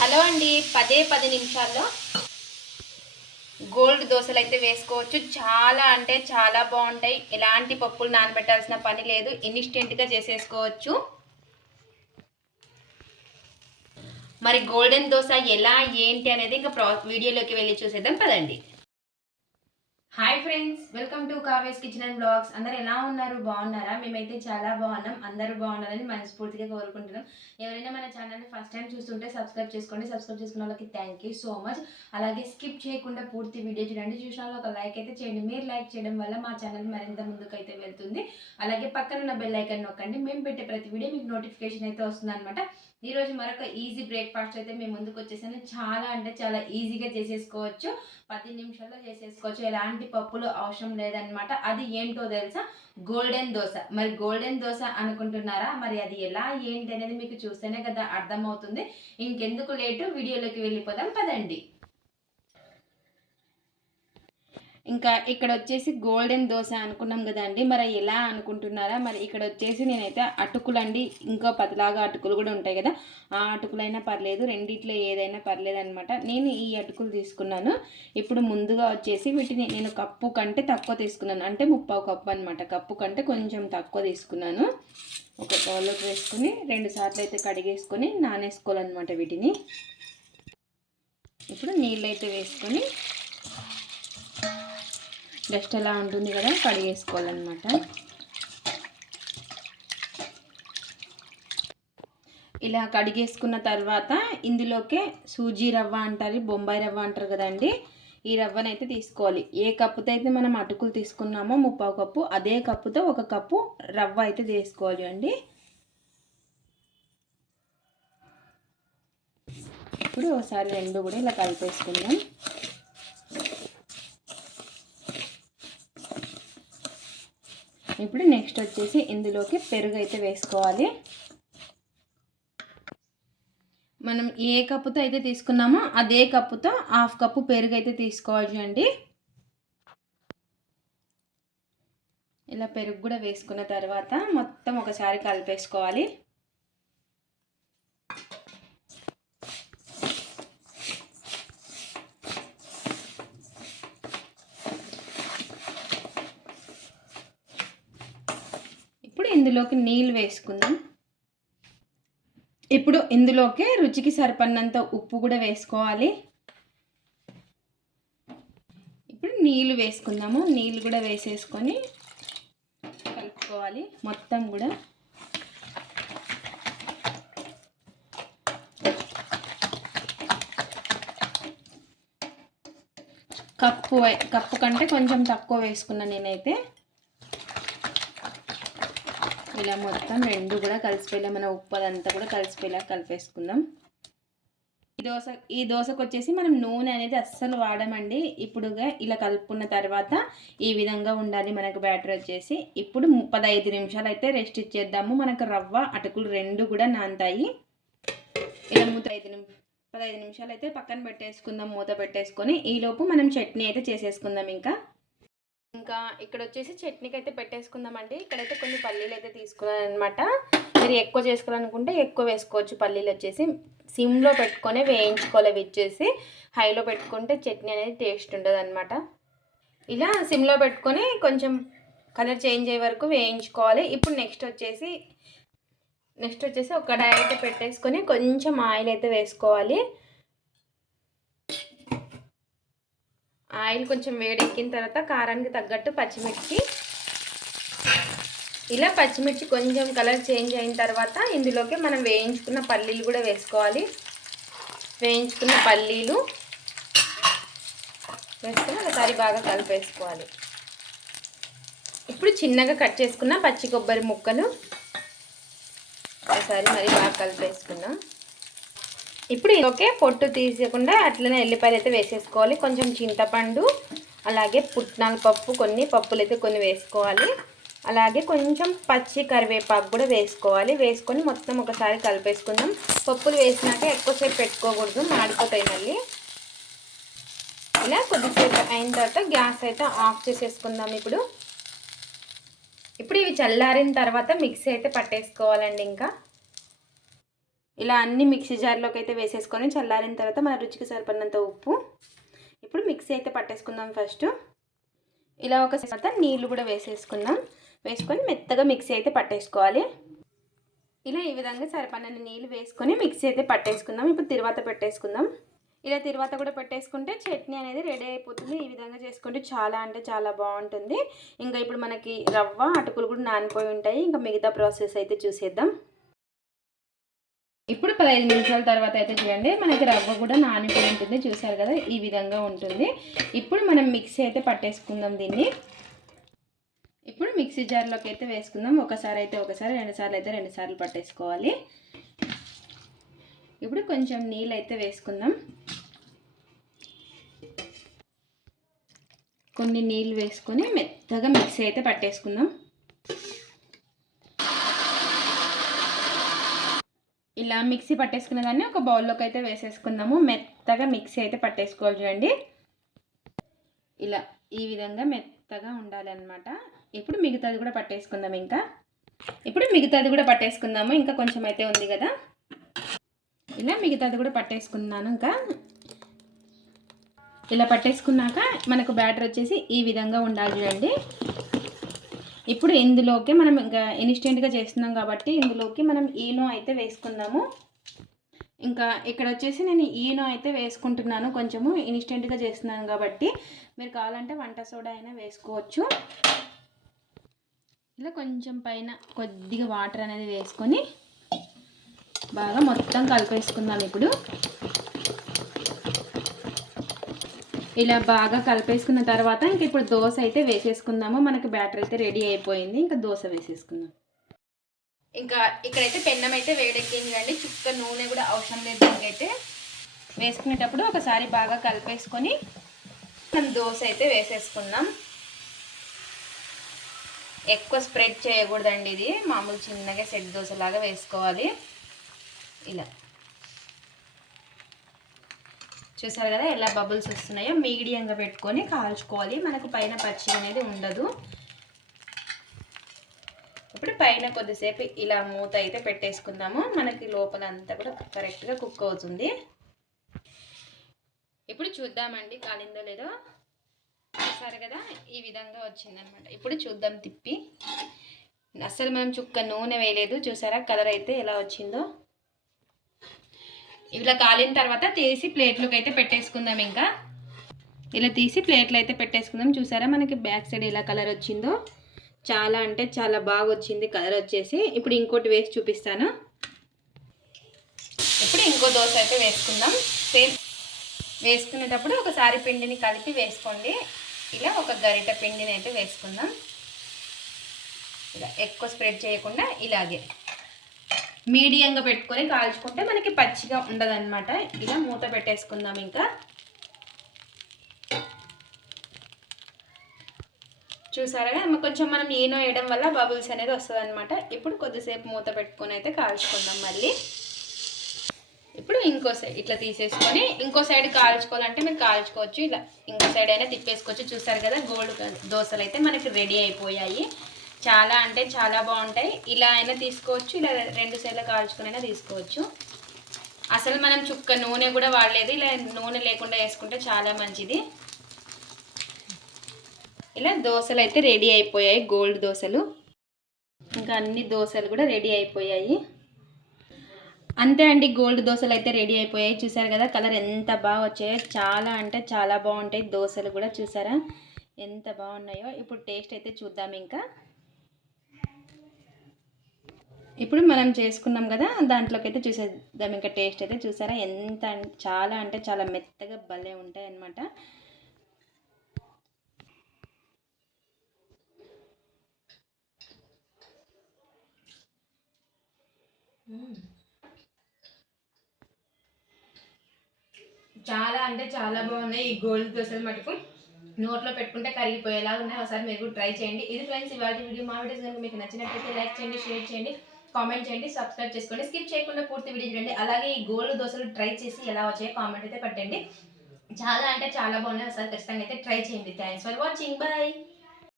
Hello అండి. పదే పది నిమిషాల్లో గోల్డ్ దోశలు అయితే వేసుకోవచ్చు. చాలా అంటే చాలా బాగుంటాయి. ఎలాంటి పప్పులు నానబెట్టాల్సిన పని లేదు. ఇన్స్టెంట్గా చేసేసుకోవచ్చు. మరి గోల్డెన్ దోశ ఎలా ఏంటి అనేది ఇంకా ప్రా వీడియోలోకి వెళ్ళి చూసేద్దాం. పదండి. ఫ్రెండ్స్ వెల్కమ్ టు కావేస్ కిచెన్ అండ్ బ్లాగ్స్ అందరు ఎలా ఉన్నారు? బాగున్నారా? మేమైతే చాలా బాగున్నాం. అందరూ బాగున్నారని మనస్ఫూర్తిగా కోరుకుంటున్నాం. ఎవరైనా మన ఛానల్ని ఫస్ట్ టైం చూస్తుంటే సబ్స్క్రైబ్ చేసుకోండి. సబ్స్క్రైబ్ చేసుకున్న వాళ్ళకి థ్యాంక్ యూ సో మచ్ అలాగే స్కిప్ చేయకుండా పూర్తి వీడియో చూడండి. చూసిన వాళ్ళు ఒక లైక్ అయితే చేయండి. మీరు లైక్ చేయడం వల్ల మా ఛానల్ మరింత ముందుకు అయితే వెళ్తుంది. అలాగే పక్కన ఉన్న బెల్ ఐకన్ నొక్కండి. మేము పెట్టే ప్రతి వీడియో మీకు నోటిఫికేషన్ అయితే వస్తుంది అనమాట ఈరోజు మరొక ఈజీ బ్రేక్ఫాస్ట్ అయితే మేము ముందుకు వచ్చేసాను. చాలా అంటే చాలా ఈజీగా చేసేసుకోవచ్చు. పది నిమిషాల్లో చేసేసుకోవచ్చు. ఎలాంటి పప్పులు అవసరం లేదనమాట అది ఏంటో తెలుసా? గోల్డెన్ దోశ. మరి గోల్డెన్ దోశ అనుకుంటున్నారా? మరి అది ఎలా? ఏంటి అనేది మీకు చూస్తేనే కదా అర్థమవుతుంది. ఇంకెందుకు లేటు? వీడియోలోకి వెళ్ళిపోదాం. పదండి. ఇంకా ఇక్కడ వచ్చేసి గోల్డెన్ దోశ అనుకున్నాం కదండి. మరి ఎలా అనుకుంటున్నారా? మరి ఇక్కడ వచ్చేసి నేనైతే అటుకులు అండి ఇంకా పతలాగా అటుకులు కూడా ఉంటాయి కదా. ఆ అటుకులైనా పర్లేదు రెండిట్లో ఏదైనా పర్లేదు అనమాట నేను ఈ అటుకులు తీసుకున్నాను. ఇప్పుడు ముందుగా వచ్చేసి వీటిని నేను కప్పు కంటే తక్కువ తీసుకున్నాను. అంటే ముప్పావు కప్పు అనమాట కప్పు కంటే కొంచెం తక్కువ తీసుకున్నాను. ఒక బౌల్లోకి వేసుకుని రెండు సార్లు అయితే కడిగేసుకొని నానేసుకోవాలన్నమాట వీటిని. ఇప్పుడు నీళ్ళు అయితే వేసుకొని డస్ట్ ఎలా ఉంటుంది కదా కడిగేసుకోవాలన్నమాట. ఇలా కడిగేసుకున్న తర్వాత ఇందులోకే సూజీ రవ్వ అంటారు బొంబాయి రవ్వ అంటారు కదండి. ఈ రవ్వనైతే తీసుకోవాలి. ఏ కప్పుతో అయితే మనం అటుకులు తీసుకున్నామో ముప్పావు కప్పు అదే కప్పుతో ఒక కప్పు రవ్వ అయితే తీసుకోవాలి అండి. ఇప్పుడు ఒకసారి రెండు కూడా ఇలా కలిపేసుకుందాం. ఇప్పుడు నెక్స్ట్ వచ్చేసి ఇందులోకి పెరుగు అయితే వేసుకోవాలి. మనం ఏ కప్పుతో అయితే తీసుకున్నామో అదే కప్పుతో హాఫ్ కప్పు పెరుగు అయితే తీసుకోవాలి అండి ఇలా పెరుగు కూడా వేసుకున్న తర్వాత మొత్తం ఒకసారి కలిపేసుకోవాలి ఇప్పుడు ఇందులోకి నీళ్ళు వేసుకుందాం. ఇప్పుడు ఇందులోకి రుచికి సరిపడినంత ఉప్పు కూడా వేసుకోవాలి. ఇప్పుడు నీళ్ళు వేసుకుందాము. నీళ్ళు కూడా వేసేసుకొని కలుపుకోవాలి మొత్తం కూడా. కప్పు కప్పు కంటే కొంచెం తక్కువ వేసుకున్నాను నేనైతే. ఇలా మొత్తం రెండు కూడా కలిసిపోయేలా మన ఉప్పు అదంతా కూడా కలిసిపోయేలా కలిపేసుకుందాం. ఈ దోశ ఈ దోశకు వచ్చేసి మనం నూనె అనేది అస్సలు వాడమండి. ఇప్పుడుగా ఇలా కలుపుకున్న తర్వాత ఈ విధంగా ఉండాలి మనకు బ్యాటర్ వచ్చేసి. ఇప్పుడు పదహైదు నిమిషాలు అయితే రెస్ట్ ఇచ్చేద్దాము. మనకు రవ్వ అటుకులు రెండు కూడా నాంతాయి. ఇలా మూత ఐదు నిమిషం పదహైదు నిమిషాలు అయితే పక్కన పెట్టేసుకుందాం. మూత పెట్టేసుకొని ఈలోపు మనం చట్నీ అయితే చేసేసుకుందాం ఇంకా. ఇంకా ఇక్కడ వచ్చేసి చట్నీకి అయితే పెట్టేసుకుందామండి. ఇక్కడైతే కొన్ని పల్లీలు అయితే తీసుకున్నాను అనమాట మీరు ఎక్కువ చేసుకోవాలనుకుంటే ఎక్కువ వేసుకోవచ్చు పల్లీలు వచ్చేసి సిమ్లో పెట్టుకొని వేయించుకోవాలి వచ్చేసి. ఇచ్చేసి హైలో పెట్టుకుంటే చట్నీ అనేది టేస్ట్ ఉండదు అనమాట ఇలా సిమ్లో పెట్టుకొని కొంచెం కలర్ చేంజ్ అయ్యే వరకు వేయించుకోవాలి. ఇప్పుడు నెక్స్ట్ వచ్చేసి నెక్స్ట్ వచ్చేసి ఒక కడాయి అయితే పెట్టేసుకొని కొంచెం ఆయిల్ అయితే వేసుకోవాలి. ఆయిల్ కొంచెం వేడెక్కిన తర్వాత కారానికి తగ్గట్టు పచ్చిమిర్చి. ఇలా పచ్చిమిర్చి కొంచెం కలర్ చేంజ్ అయిన తర్వాత ఇందులోకి మనం వేయించుకున్న పల్లీలు కూడా వేసుకోవాలి. వేయించుకున్న పల్లీలు వేసుకుని ఒకసారి బాగా కలిపేసుకోవాలి. ఇప్పుడు చిన్నగా కట్ చేసుకున్న పచ్చి కొబ్బరి ముక్కలు ఒకసారి మరి బాగా కలిపేసుకున్నాం ఇప్పుడు ఓకే పొట్టు తీసేయకుండా అట్లనే ఎల్లిపాయలు అయితే వేసేసుకోవాలి. కొంచెం చింతపండు అలాగే పుట్నాల పప్పు కొన్ని పప్పులు అయితే కొన్ని వేసుకోవాలి. అలాగే కొంచెం పచ్చి కరివేపాకు కూడా వేసుకోవాలి. వేసుకొని మొత్తం ఒకసారి కలిపేసుకుందాం. పప్పులు వేసినాక ఎక్కువసేపు పెట్టుకోకూడదు మాడిపోతాయి మళ్ళీ. ఇలా కొద్దిసేపు అయిన తర్వాత గ్యాస్ అయితే ఆఫ్ చేసేసుకుందాం ఇప్పుడు. ఇప్పుడు ఇవి చల్లారిన తర్వాత మిక్సీ అయితే పట్టేసుకోవాలండి ఇంకా. ఇలా అన్ని మిక్సీ జార్లోకి అయితే వేసేసుకొని చల్లారిన తర్వాత మన రుచికి సరిపడినంత ఉప్పు. ఇప్పుడు మిక్సీ అయితే పట్టేసుకుందాం ఫస్ట్. ఇలా ఒక తర్వాత నీళ్ళు కూడా వేసేసుకుందాం. వేసుకొని మెత్తగా మిక్సీ అయితే పట్టేసుకోవాలి. ఇలా ఈ విధంగా సరిపడిన నీళ్ళు వేసుకొని మిక్సీ అయితే పట్టేసుకుందాం. ఇప్పుడు తిరువాత పెట్టేసుకుందాం. ఇలా తిరువాత కూడా పెట్టేసుకుంటే చట్నీ అనేది రెడీ అయిపోతుంది. ఈ విధంగా చేసుకుంటే చాలా అంటే చాలా బాగుంటుంది. ఇంకా ఇప్పుడు మనకి రవ్వ అటుకులు కూడా నానిపోయి ఉంటాయి. ఇంకా మిగతా ప్రాసెస్ అయితే చూసేద్దాం. ఇప్పుడు పదహైదు నిమిషాల తర్వాత అయితే చూడండి మనకి రవ్వ కూడా నానిపోయి ఉంటుంది. చూసారు కదా ఈ విధంగా ఉంటుంది. ఇప్పుడు మనం మిక్సీ అయితే పట్టేసుకుందాం దీన్ని. ఇప్పుడు మిక్సీ జార్లోకి అయితే వేసుకుందాం. ఒకసారి అయితే ఒకసారి రెండుసార్లు అయితే రెండుసార్లు పట్టేసుకోవాలి. ఇప్పుడు కొంచెం నీళ్ళు అయితే వేసుకుందాం. కొన్ని నీళ్ళు వేసుకొని మెత్తగా మిక్సీ అయితే పట్టేసుకుందాం. ఇలా మిక్సీ పట్టేసుకున్న దాన్ని ఒక బౌల్లోకి అయితే వేసేసుకుందాము. మెత్తగా మిక్సీ అయితే పట్టేసుకోవాలి చూడండి. ఇలా ఈ విధంగా మెత్తగా ఉండాలి అనమాట ఇప్పుడు మిగతాది కూడా పట్టేసుకుందాం ఇంకా. ఇప్పుడు మిగతాది కూడా పట్టేసుకుందాము. ఇంకా కొంచెం అయితే ఉంది కదా. ఇలా మిగతాది కూడా పట్టేసుకున్నాను ఇంకా. ఇలా పట్టేసుకున్నాక మనకు బ్యాటర్ వచ్చేసి ఈ విధంగా ఉండాలి చూడండి. ఇప్పుడు ఇందులోకి మనం ఇంకా ఇన్స్టెంట్గా చేస్తున్నాం కాబట్టి ఇందులోకి మనం ఈనో అయితే వేసుకుందాము. ఇంకా ఇక్కడ వచ్చేసి నేను ఈనో అయితే వేసుకుంటున్నాను. కొంచెము ఇన్స్టెంట్గా చేస్తున్నాను కాబట్టి మీరు కావాలంటే వంట సోడా అయినా వేసుకోవచ్చు. ఇలా కొంచెం పైన కొద్దిగా వాటర్ అనేది వేసుకొని బాగా మొత్తం కలిపేసుకుందాం ఇప్పుడు. ఇలా బాగా కలిపేసుకున్న తర్వాత ఇంక ఇప్పుడు దోశ అయితే వేసేసుకుందాము. మనకి బ్యాటర్ అయితే రెడీ అయిపోయింది. ఇంకా దోశ వేసేసుకుందాం. ఇంకా ఇక్కడైతే పెన్నం అయితే వేడెక్కింది కండి చుక్క నూనె కూడా అవసరం లేదు దీనికైతే. వేసుకునేటప్పుడు ఒకసారి బాగా కలిపేసుకొని మనం దోశ అయితే వేసేసుకుందాం. ఎక్కువ స్ప్రెడ్ చేయకూడదండి ఇది. మామూలు చిన్నగా సెట్ దోశలాగా వేసుకోవాలి. ఇలా. చూసారు కదా ఎలా బబుల్స్ వస్తున్నాయో మీడియంగా పెట్టుకొని కాల్చుకోవాలి. మనకు పైన పచ్చి అనేది ఉండదు. ఇప్పుడు పైన కొద్దిసేపు ఇలా మూత అయితే పెట్టేసుకుందాము. మనకి లోపల అంతా కూడా కరెక్ట్గా కుక్ అవుతుంది. ఇప్పుడు చూద్దామండి కాలిందో లేదో. చూసారు కదా? ఈ విధంగా వచ్చిందనమాట. ఇప్పుడు చూద్దాం తిప్పి. అసలు మనం చుక్క నూనె వేయలేదు. చూసారా? కలర్ అయితే ఎలా వచ్చిందో? ఇలా కాలిన తర్వాత తీసి ప్లేట్లోకి అయితే పెట్టేసుకుందాం ఇంకా. ఇలా తీసి ప్లేట్లు అయితే పెట్టేసుకుందాం. చూసారా మనకి బ్యాక్ సైడ్ ఎలా కలర్ వచ్చిందో? చాలా అంటే చాలా బాగా వచ్చింది కలర్ వచ్చేసి. ఇప్పుడు ఇంకోటి వేసి చూపిస్తాను. ఇప్పుడు ఇంకో దోశ అయితే వేసుకుందాం. సేమ్ వేసుకునేటప్పుడు ఒకసారి పిండిని కలిపి వేసుకోండి. ఇలా ఒక గరిట పిండిని అయితే వేసుకుందాం. ఇలా ఎక్కువ స్ప్రెడ్ చేయకుండా ఇలాగే. మీడియంగా పెట్టుకొని కాల్చుకుంటే మనకి పచ్చిగా ఉండదన్నమాట. ఇలా మూత పెట్టేసుకుందాం ఇంకా. చూసారా? కొంచెం మనం ఈనో వేయడం వల్ల బబుల్స్ అనేది వస్తుంది అనమాట ఇప్పుడు కొద్దిసేపు మూత పెట్టుకొని అయితే కాల్చుకుందాం మళ్ళీ. ఇప్పుడు ఇంకో సైడ్ ఇట్లా తీసేసుకొని ఇంకో సైడ్ కాల్చుకోవాలంటే మీరు కాల్చుకోవచ్చు. ఇలా ఇంకో సైడ్ అయినా తిప్పేసుకోవచ్చు. చూసారు కదా గోల్డ్ దోశలు అయితే మనకి రెడీ అయిపోయాయి. చాలా అంటే చాలా బాగుంటాయి. ఇలా అయినా తీసుకోవచ్చు ఇలా రెండు సైడ్ల కాల్చుకునైనా తీసుకోవచ్చు. అసలు మనం చుక్క నూనె కూడా వాడలేదు. ఇలా నూనె లేకుండా వేసుకుంటే చాలా మంచిది. ఇలా దోశలు అయితే రెడీ అయిపోయాయి గోల్డ్ దోశలు. ఇంకా అన్ని దోశలు కూడా రెడీ అయిపోయాయి. అంతే అండి గోల్డ్ దోశలు అయితే రెడీ అయిపోయాయి. చూసారు కదా కలర్ ఎంత బాగా వచ్చాయో. చాలా అంటే చాలా బాగుంటాయి దోశలు కూడా చూసారా? ఎంత బాగున్నాయో. ఇప్పుడు టేస్ట్ అయితే చూద్దాం ఇంకా. ఇప్పుడు మనం చేసుకున్నాం కదా దాంట్లోకి అయితే చూసేద్దాం. ఇంకా టేస్ట్ అయితే చూసారా? ఎంత చాలా అంటే చాలా మెత్తగా భలే ఉంటాయి అన్నమాట చాలా అంటే చాలా బాగున్నాయి ఈ గోల్డ్ దోశలు మటుకు. నోట్లో పెట్టుకుంటే కరిగిపోయేలా ఉన్నాయి. ఒకసారి మీరు కూడా ట్రై చేయండి. ఇది ఫ్రెండ్స్ ఇవాళ వీడియో మా వీడియోస్ కనుక మీకు నచ్చినట్లయితే లైక్ చేయండి షేర్ చేయండి. కామెంట్ చేయండి సబ్స్క్రైబ్ చేసుకోండి. స్కిప్ చేయకుండా పూర్తి వీడియో చూడండి. అలాగే ఈ గోల్డ్ దోశలు ట్రై చేసి ఎలా వచ్చాయో కామెంట్ అయితే పెట్టండి. చాలా అంటే చాలా బాగున్నాయి. అసలు ఖచ్చితంగా అయితే ట్రై చేయండి. Thanks for watching bye